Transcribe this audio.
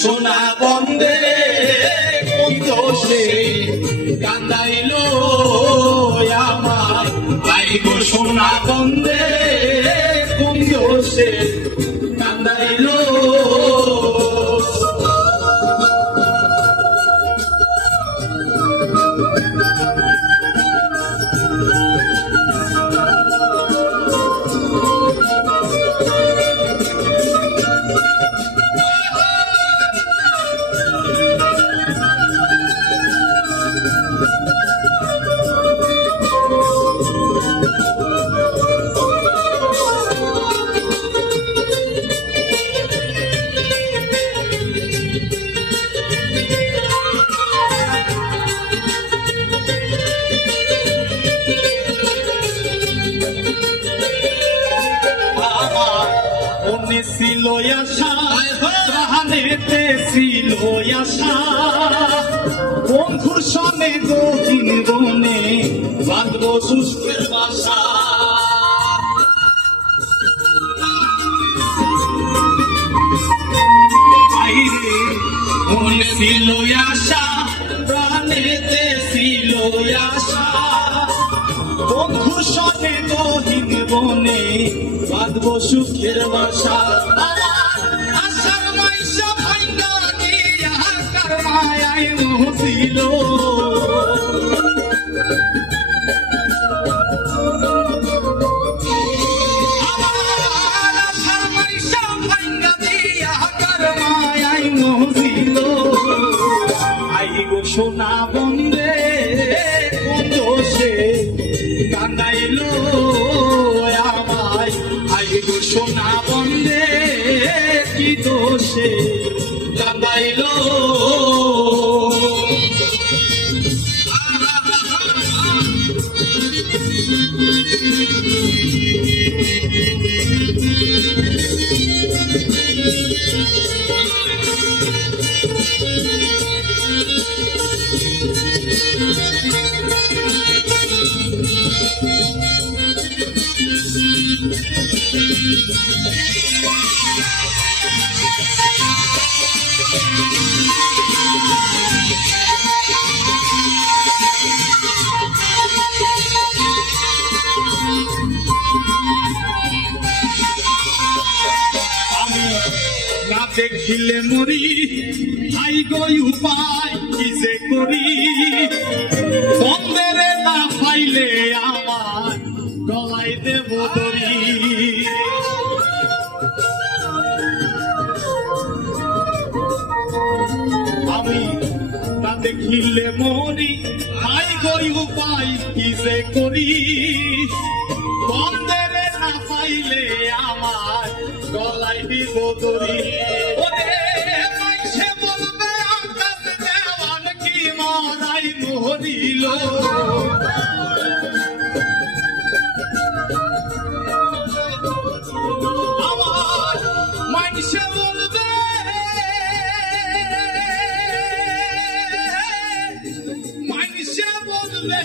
সোনা বন্দে কোন দোষে কান্দাইলো আমার ভাই গো সোনা বন্দে কোন দোষে কান্দাইলো ছিল আশা প্রাণেতে ছিল আশা বন্ধুর সনে গহীন বনে বাঁধব সুষ্ঠের বাসা বাইরে মনে ছিল আশা প্রাণেতে ছিল আশা বন্ধুর সনে গহীন বনে বাঁধব সুখের বাসা আশার মাইশা ভাঙ্গা দিয়া কার মায়ায় মহছিল আমার আশার মাইশা ভাঙ্গা দিয়া কার মায়ায় মহছিল আই গো সোনা বন্দে কোন দোষে কান্দাইলো সোনা বন্দে কি দোষে কান্দাইলো না দেখিলে মরি ভাই গই উপায় কি যে করি বন্দেরে না পাইলে আমার গলায় দেব দড়ি আমি না দেখিলে মরি ভাই গই উপায় কি যে করি বন্দেরে না পাইলে আমার গলায় দিব দড়ি ওরে মাইসে বলবে আকাশ দেওয়ান কি মরাই মরিল আমার মাইসে বলবে মাইসে বলবে